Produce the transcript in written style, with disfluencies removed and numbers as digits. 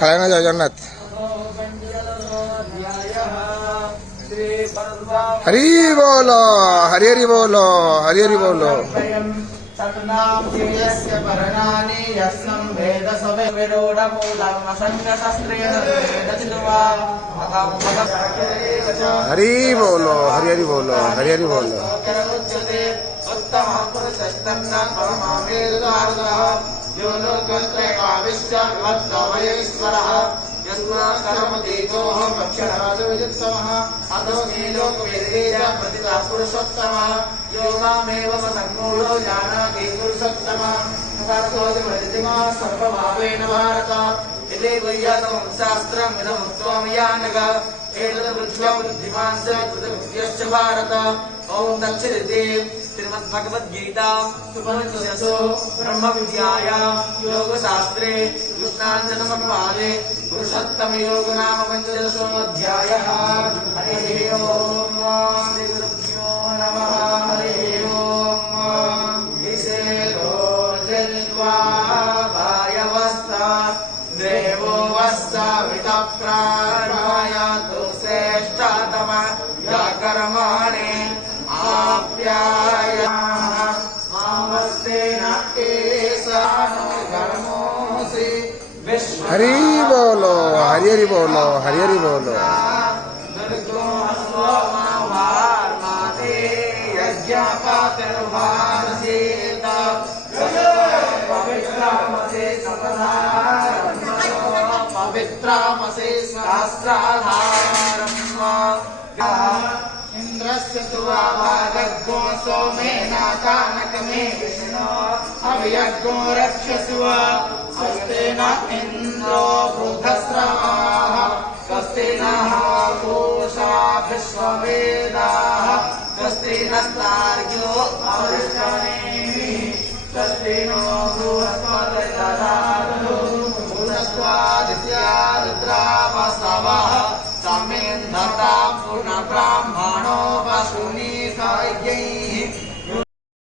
खाना जय जगन्नाथ हरि बोलो हरि हरि बोलो हरि हरि बोलो सतनाम देयस्य परणानि यस्नं वेद सवे विरूढमूलम् असंगशस्त्रेण वेदचित्वा हरि बोलो हरि हरि बोलो हरि हरि बोलो उच्यते उत्तमः पुरुषस्तन्न परमावेदः यो लोकत्रयाविश्य विभक्तवयैश्वरः यस्मात् कर्मतीतोऽहम् अक्षरादिविदित्तमः अतोऽस्मि लोकवेदे च प्रतितः पुरुषोत्तमः यो मामेव सम्मूढो जानाति पुरुषोत्तमः तथासोऽधिमधिमा सर्वभावेन भारत इति वैयातमं शास्त्रम् इदमुक्त्वा मया नघ एतत् बुद्ध्या बुद्धिमान् च कृतकृत्यश्च भारत ॐ तत्सदिति श्रीमद्भगवद्गीता उपनिषत्सु ब्रह्मविद्यायां योगशास्त्रे कृष्णार्जुनसंवादे पुरुषोत्तमयोगनाम पञ्चदशोऽध्यायः हरिः ओम् श्रीगुरुभ्यो नमः हरिः ओम् ईशेतो जल्वा वायवस्था देवो वस्तावितप्राणायातु श्रेष्ठतम व्याकरमाणे आप्यायाः मामस्तेन एषानो कर्मोऽसि हरि बोलो हरि हरि बोलो हरि हरि बोलो दुर्गो अस्वमावार्माते यज्ञपातिर्भारसीत पवित्रामसे सतधारम् पवित्रामसे सहस्राधारम् इंद्रस्य तुवाभागो सोमेनाकानकमे विष्णो अभियज्ञो रक्षसुव स्वस्ति न इन्द्रो वृद्धस्रवाः स्वस्ति नः पूषा विश्ववेदाः स्वस्ति नस्तार्क्यो अवृष्टनेमिः स्वस्ति नो बृहस्पतिर्दधातु भूतस्त्वादित्या रुद्रावसवः समेन्धतां पुनः ब्राह्मणः